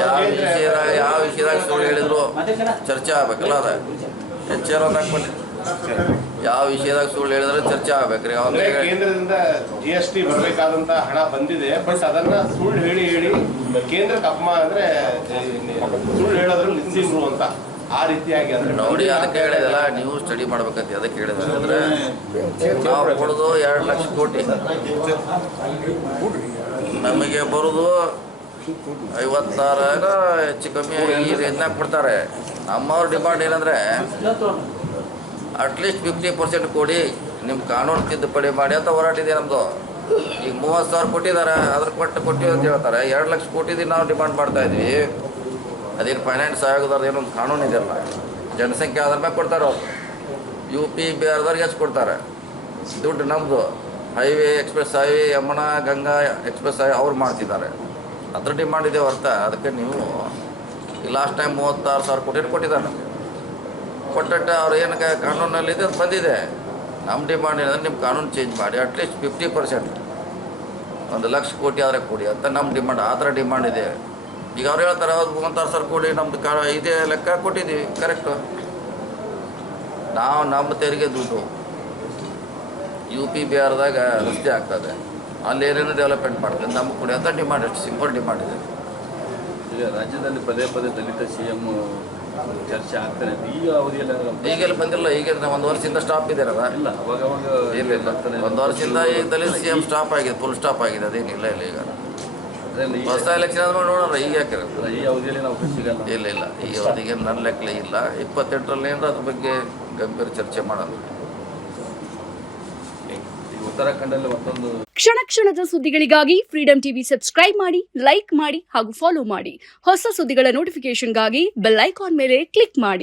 ಯಾವ ವಿಷಯದಾಗ ಸುಳ್ಳು ಹೇಳಿದ್ರು ಚರ್ಚೆ ಆಗ್ಬೇಕಲ್ಲ ಅದ ಎಚ್ಚರ ಹಾಕ್ಬಂಡಿ ಯಾವ ವಿಷಯದಾಗ ಸುಳ್ಳು ಹೇಳಿದ್ರೆ ಚರ್ಚೆ ಆಗ್ಬೇಕ್ರಿ. ಕೇಂದ್ರದಿಂದ GST ಬರಬೇಕಾದಂತ ಹಣ ಬಂದಿದೆ, ಬಟ್ ಅದನ್ನ ಸುಳ್ಳು ಹೇಳಿ ಕೇಂದ್ರಕ್ಕೆ ಅಪ್ಪ ಅಂದ್ರೆ ಸುಳ್ಳು ಹೇಳೋದ್ರಲ್ಲಿ ನಿಂತಿದ್ರು ಅಂತ ಆ ರೀತಿಯಾಗಿ ಅಂದ್ರೆ ನೋಡಿ. ಅದಕ್ಕೆ ಹೇಳಿದಲ್ಲ, ನೀವು ಸ್ಟಡಿ ಮಾಡ್ಬೇಕಂತ ಅದಕ್ಕೆ ಹೇಳಿದ್ರೆ ಅಂದ್ರೆ ನಾವು ಕೊಡೋದು 2 ಲಕ್ಷ ಕೋಟಿ, ನಮಗೆ ಬರೋದು 56 ಹೆಚ್ಚು ಕಮ್ಮಿ ಈ ರೇಂಜ್ನಾಗ ಕೊಡ್ತಾರೆ. ನಮ್ಮವ್ರ ಡಿಮಾಂಡ್ ಏನಂದರೆ ಅಟ್ಲೀಸ್ಟ್ 50% ಕೊಡಿ, ನಿಮ್ಮ ಕಾನೂನು ತಿದ್ದುಪಡಿ ಮಾಡಿ ಅಂತ ಹೋರಾಟಿದೆ ನಮ್ಮದು. ಈಗ 30,000 ಕೊಟ್ಟಿದ್ದಾರೆ, ಅದ್ರ ಕೊಟ್ಟಿವಿ ಅಂತ ಹೇಳ್ತಾರೆ. 2 ಲಕ್ಷ ಕೋಟಿದು ನಾವು ಡಿಮಾಂಡ್ ಮಾಡ್ತಾಯಿದ್ವಿ. ಅದೇನು ಫೈನಾನ್ಸ್ ಆಯೋಗದವ್ರದ್ದು ಏನೊಂದು ಕಾನೂನು ಇದೆಯಲ್ಲ, ಜನಸಂಖ್ಯೆ ಅದ್ರ ಮೇಲೆ ಕೊಡ್ತಾರೆ ಅವರು. UP ಬಿಹಾರದವ್ರಿಗೆ ಹೆಚ್ಚು ಕೊಡ್ತಾರೆ ದುಡ್ಡು. ನಮ್ಮದು highway express highway Yamuna Ganga express highway ಅವ್ರು ಮಾಡ್ತಿದ್ದಾರೆ, ಅದ್ರ ಡಿಮಾಂಡ್ ಇದೆ ಹೊರತ. ಅದಕ್ಕೆ ನೀವು ಲಾಸ್ಟ್ ಟೈಮ್ 36,000 ಕೋಟಿ ಕೊಟ್ಟಿದ್ದಾರೆ ನಮಗೆ. ಕೊಟ್ಟಟ್ಟ ಅವ್ರು ಏನಕ್ಕೆ ಕಾನೂನಲ್ಲಿದೆ ಅದು ಬಂದಿದೆ. ನಮ್ಮ ಡಿಮಾಂಡ್ ಏನಂದ್ರೆ ನಿಮ್ಮ ಕಾನೂನು ಚೇಂಜ್ ಮಾಡಿ ಅಟ್ಲೀಸ್ಟ್ 50%, 1 ಲಕ್ಷ ಕೋಟಿ ಆದರೆ ಕೊಡಿ ಅಂತ ನಮ್ಮ ಡಿಮಾಂಡ್. ಆ ಥರ ಡಿಮಾಂಡ್ ಇದೆ. ಈಗ ಅವ್ರು ಹೇಳ್ತಾರೆ ಅವ್ರು 36,000 ಕೋಟಿ ನಮ್ಮದು ಇದೇ ಲೆಕ್ಕ ಕೊಟ್ಟಿದ್ದೀವಿ, ಕರೆಕ್ಟು. ನಾವು ನಮ್ಮ ತೆರಿಗೆ ದುಡ್ಡು UP ಬಿಹಾರದಾಗ ರಸ್ತೆ ಆಗ್ತದೆ, ಅಲ್ಲಿ ಏನೇನು ಡೆವಲಪ್ಮೆಂಟ್ ಮಾಡ್ತದೆ, ನಮ್ಗೆ ಕೊಡಿ ಅಂತ ಡಿಮಾಂಡ್. ಅಷ್ಟು ಸಿಂಪಲ್ ಡಿಮಾಂಡ್ ಇದೆ. ಈಗ ರಾಜ್ಯದಲ್ಲಿ ಪದೇ ದಲಿತ CM ಚರ್ಚೆ ಆಗ್ತಾನೆ ಈ ಅವಧಿಯಲ್ಲಿ ಈಗೆಲ್ಲ ಬಂದಿಲ್ಲ. ಈಗ 1 ವರ್ಷದಿಂದ ಸ್ಟಾಪ್ ಇದೆ ಅಲ್ಲ. ಇಲ್ಲ, ಅವಾಗ ಇಲ್ಲ 1 ವರ್ಷದಿಂದ ಈ ದಲಿತ CM ಸ್ಟಾಪ್ ಆಗಿದೆ, ಫುಲ್ ಸ್ಟಾಪ್ ಆಗಿದೆ. ಅದೇನಿಲ್ಲ ಇಲ್ಲ. ಈಗ ಹೊಸ ಎಲೆಕ್ಷನ್ ಆದ್ಮೇಲೆ ನೋಡೋಣ. ಈಗ ಯಾಕೆ ಈ ಅವಧಿಯಲ್ಲಿ ನಾವು ಸಿಗಲ್ಲ. ಇಲ್ಲ ಈ ಅವಧಿಗೆ ನನ್ನ ಲೆಕ್ಕಲೇ ಇಲ್ಲ. 28ರಲ್ಲಿ ಏನಾರ ಅದ್ರ ಬಗ್ಗೆ ಗಂಭೀರ ಚರ್ಚೆ ಮಾಡೋಣ. ಉತ್ತರಾಖಂಡಲ್ಲಿ ಮತ್ತೊಂದು ಕ್ಷಣ ಕ್ಷಣದ ಸುದ್ದಿಗಳಿಗಾಗಿ ಫ್ರೀಡಂ ಟಿವಿ ಸಬ್ಸ್ಕ್ರೈಬ್ ಮಾಡಿ, ಲೈಕ್ ಮಾಡಿ ಹಾಗೂ ಫಾಲೋ ಮಾಡಿ. ಹೊಸ ಸುದ್ದಿಗಳ ನೋಟಿಫಿಕೇಶನ್ಗಾಗಿ ಬೆಲ್ ಐಕಾನ್ ಮೇಲೆ ಕ್ಲಿಕ್ ಮಾಡಿ.